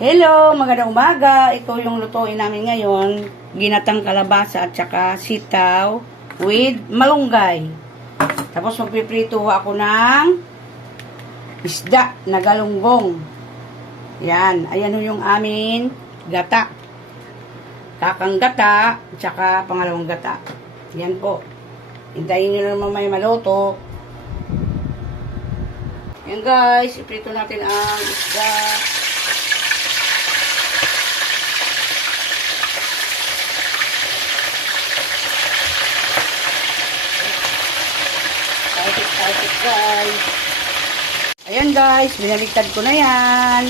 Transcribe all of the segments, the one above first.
Hello, magandang umaga. Ito yung lutuin namin ngayon. Ginatang kalabasa at saka sitaw with malunggay. Tapos magpiprito ako ng isda na galunggong. Yan. Ayan yung amin gata. Kakang gata at saka pangalawang gata. Yan po. Hintayin nyo naman may maluto. Yan guys. Iprito natin ang isda. Tapos guys. Ayan guys, binaligtad ko na yan.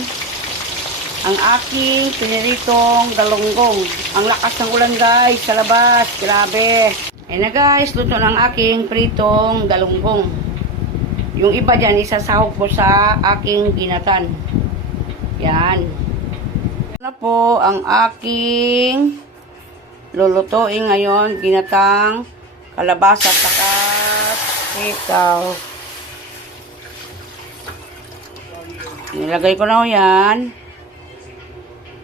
Ang aking piniritong galunggong. Ang lakas ng ulan guys sa labas. Grabe. Ayan na guys, luto ng aking pritong galunggong. Yung iba dyan, isasahog ko sa aking ginatan. Yan. Na po ang aking lulutuin ngayon. Ginatang kalabasa at saka sitaw. Nilagay ko na yan.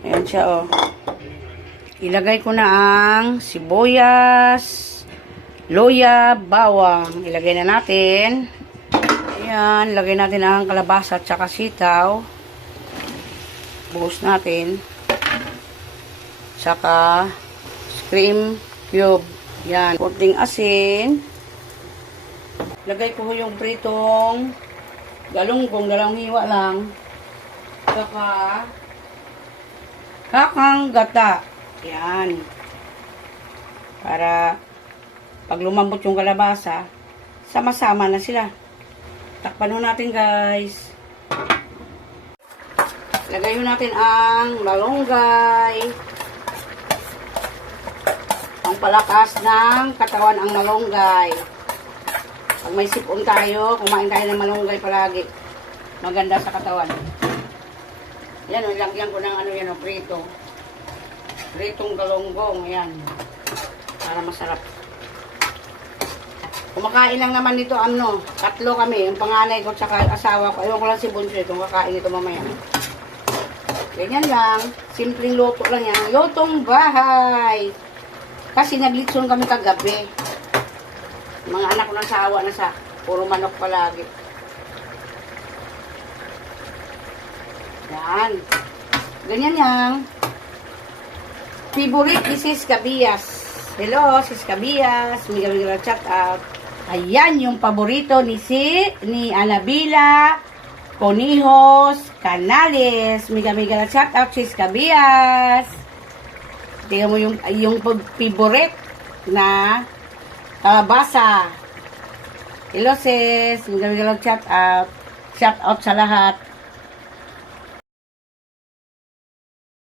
Ayan siya o. Ilagay ko na ang sibuyas, luya, bawang. Ilagay na natin. Ayan. Ilagay natin ang kalabasa at saka sitaw. Buhos natin. Saka cream cube. Yan. Kunting asin. Lagay ko yung pritong galunggong, dalawang hiwa lang. Saka kakang gata. Yan. Para pag lumambot yung kalabasa, sama-sama na sila. Takpan ho natin guys. Lagay natin ang malunggay. Ang palakas ng katawan ang malunggay. Pag may sipon tayo, kumain tayo ng malunggay palagi. Maganda sa katawan. Yan, lagyan ko ng ano yan, prito. Pritong galunggong, yan. Para masarap. Kumakain lang naman dito, tatlo kami. Yung panganay ko at asawa ko. Ayaw ko lang si Bunso itong kakain ito mamaya. Ganyan lang. Simpleng luto lang yan. Lutong bahay. Kasi naglitson kami kagabi. Mga anak ko nang sawa na sa puro manok palagi. Yan. Ganyan yan. Favorite ni Sis Cabias. Hello, Sis Cabias. Miga chat out. Ayan yung paborito ni Anabila Conijos Canales. Miga chat out, Sis Cabias. Tingnan mo yung favorite na kalabasa. Hello sis, magandang chat out. Shout out sa lahat.